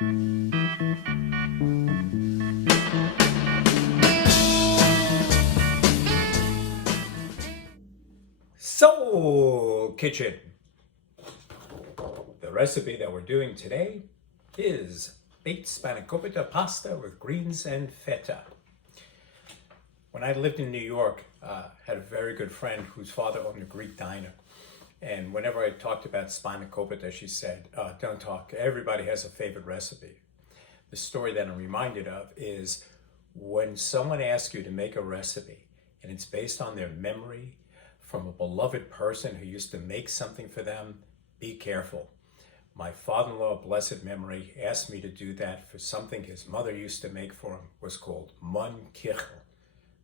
Soul Kitchen. The recipe that we're doing today is baked Spanakopita pasta with greens and feta. When I lived in New York, I had a very good friend whose father owned a Greek diner. And whenever I talked about Spanakopita, she said, don't talk, everybody has a favorite recipe. The story that I'm reminded of is when someone asks you to make a recipe and it's based on their memory from a beloved person who used to make something for them, be careful. My father-in-law, blessed memory, asked me to do that for something his mother used to make for him. It was called mun kichel,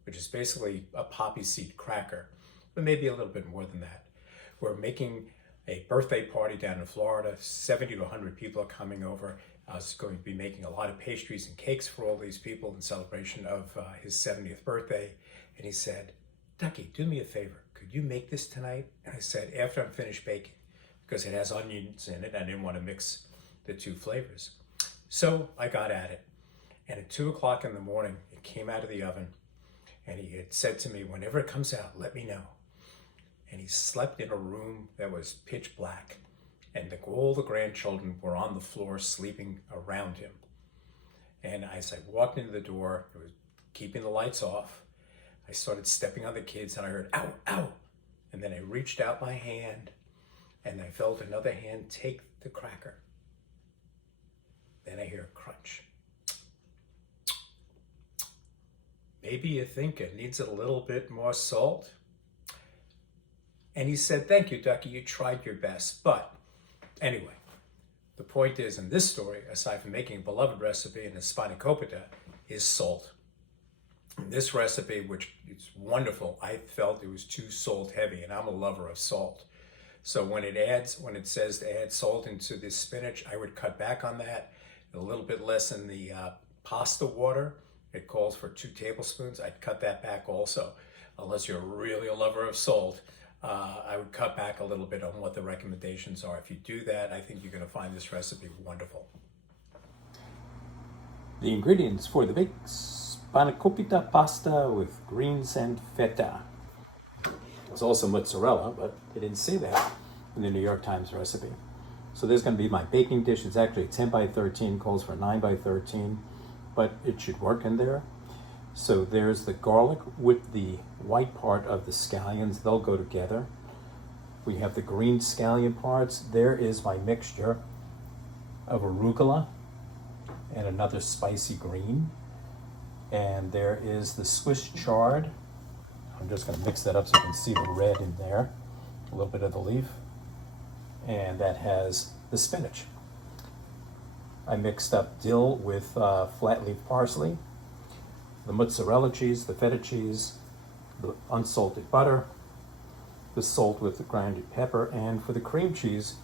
which is basically a poppy seed cracker, but maybe a little bit more than that. We're making a birthday party down in Florida. 70 to 100 people are coming over. I was going to be making a lot of pastries and cakes for all these people in celebration of his 70th birthday. And he said, Ducky, do me a favor. Could you make this tonight? And I said, after I'm finished baking, because it has onions in it. I didn't want to mix the two flavors. So I got at it. And at 2 o'clock in the morning, it came out of the oven. And he had said to me, whenever it comes out, let me know. And he slept in a room that was pitch black. And all the grandchildren were on the floor sleeping around him. And as I walked into the door, it was keeping the lights off. I started stepping on the kids and I heard, ow, ow. And then I reached out my hand and I felt another hand take the cracker. Then I hear a crunch. Maybe you think it needs a little bit more salt. And he said, thank you, Ducky, you tried your best. But anyway, the point is in this story, aside from making a beloved recipe in the Spanakopita, is salt. In this recipe, which is wonderful, I felt it was too salt heavy, and I'm a lover of salt. So when it says to add salt into this spinach, I would cut back on that, a little bit less in the pasta water. It calls for 2 tablespoons. I'd cut that back also. Unless you're really a lover of salt, I would cut back a little bit on what the recommendations are. If you do that, I think you're going to find this recipe wonderful. The ingredients for the baked Spanakopita pasta with greens and feta. There's also mozzarella, but they didn't say that in the New York Times recipe. So there's going to be my baking dish. It's actually 10 by 13, calls for 9 by 13, but it should work in there. So there's the garlic with the white part of the scallions. They'll go together. We have the green scallion parts. There is my mixture of arugula and another spicy green. And there is the Swiss chard. I'm just going to mix that up so you can see the red in there. A little bit of the leaf. And that has the spinach. I mixed up dill with flat leaf parsley, the mozzarella cheese, the feta cheese, the unsalted butter, the salt with the grounded pepper, and for the cream cheese,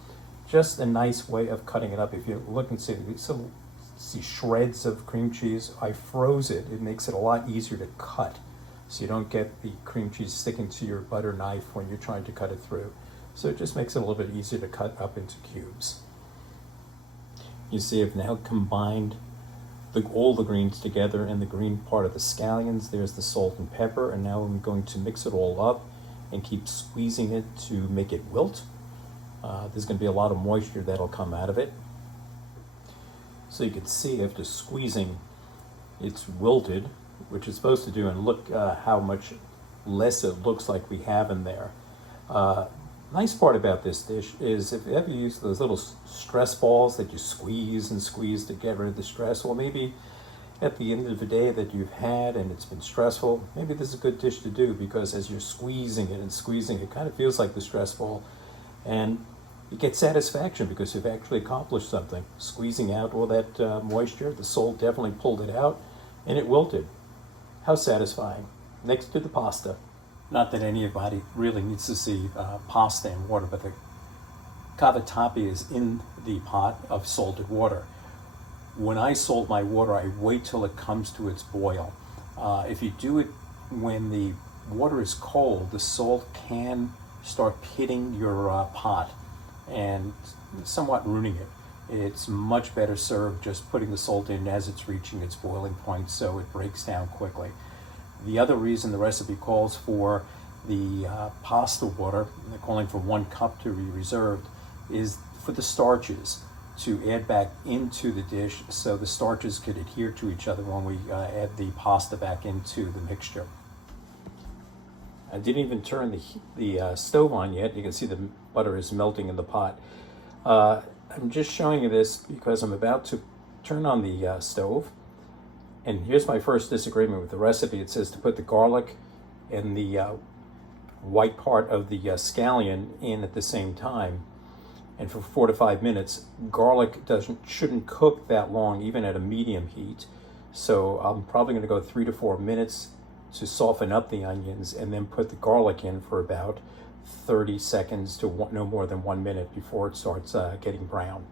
just a nice way of cutting it up. If you look and see shreds of cream cheese, I froze it. It makes it a lot easier to cut, so you don't get the cream cheese sticking to your butter knife when you're trying to cut it through. So it just makes it a little bit easier to cut up into cubes. You see I've now combined all the greens together and the green part of the scallions. There's the salt and pepper, and now I'm going to mix it all up and keep squeezing it to make it wilt. There's going to be a lot of moisture that'll come out of it. So you can see after squeezing, it's wilted, which it's supposed to do, and look how much less it looks like we have in there. Nice part about this dish is if you ever use those little stress balls that you squeeze and squeeze to get rid of the stress, well, maybe at the end of the day that you've had and it's been stressful, maybe this is a good dish to do, because as you're squeezing it and squeezing, it kind of feels like the stress ball, and you get satisfaction because you've actually accomplished something. Squeezing out all that moisture, the salt definitely pulled it out, and it wilted. How satisfying. Next to the pasta. Not that anybody really needs to see pasta in water, but the cavatappi is in the pot of salted water. When I salt my water, I wait till it comes to its boil. If you do it when the water is cold, the salt can start pitting your pot and somewhat ruining it. It's much better served just putting the salt in as it's reaching its boiling point so it breaks down quickly. The other reason the recipe calls for the pasta water, they're calling for 1 cup to be reserved, is for the starches to add back into the dish so the starches could adhere to each other when we add the pasta back into the mixture. I didn't even turn the stove on yet. You can see the butter is melting in the pot. I'm just showing you this because I'm about to turn on the stove. And here's my first disagreement with the recipe. It says to put the garlic and the white part of the scallion in at the same time. And for 4 to 5 minutes, garlic shouldn't cook that long, even at a medium heat. So I'm probably going to go 3 to 4 minutes to soften up the onions, and then put the garlic in for about 30 seconds to no more than 1 minute before it starts getting brown.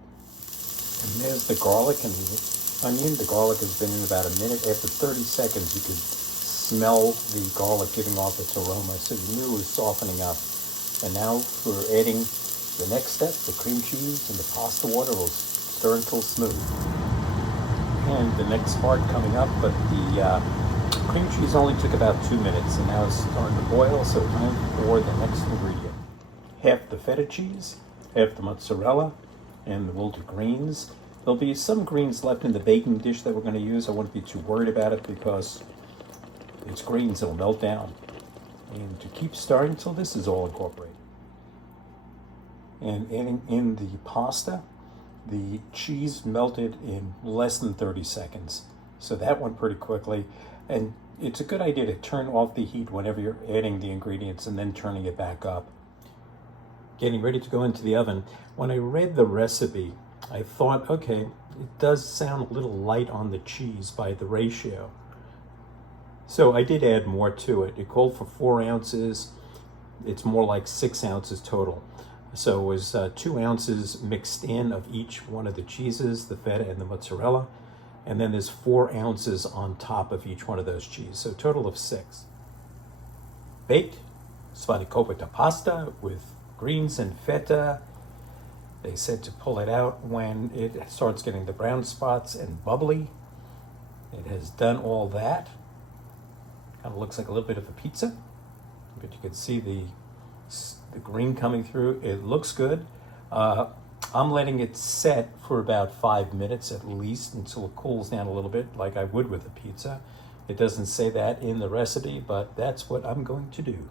And there's the garlic and the onion. The garlic has been in about a minute. After 30 seconds, you could smell the garlic giving off its aroma, so you knew it was softening up. And now we're adding the next step, the cream cheese and the pasta water. Will stir until smooth. And the next part coming up, but the cream cheese only took about 2 minutes, and now it's starting to boil, so time for the next ingredient. Half the feta cheese, half the mozzarella, and the wilted greens. There'll be some greens left in the baking dish that we're going to use. I won't be too worried about it because it's greens, it'll melt down. And to keep stirring until this is all incorporated. And adding in the pasta, the cheese melted in less than 30 seconds. So that went pretty quickly. And it's a good idea to turn off the heat whenever you're adding the ingredients and then turning it back up. Getting ready to go into the oven. When I read the recipe, I thought, okay, it does sound a little light on the cheese by the ratio. So I did add more to it. It called for 4 ounces. It's more like 6 ounces total. So it was 2 ounces mixed in of each one of the cheeses, the feta and the mozzarella. And then there's 4 ounces on top of each one of those cheese. So a total of 6. Baked Spanakopita pasta with greens and feta. They said to pull it out when it starts getting the brown spots and bubbly. It has done all that. Kind of looks like a little bit of a pizza, but you can see the green coming through. It looks good. I'm letting it set for about 5 minutes at least until it cools down a little bit, like I would with a pizza. It doesn't say that in the recipe, but that's what I'm going to do.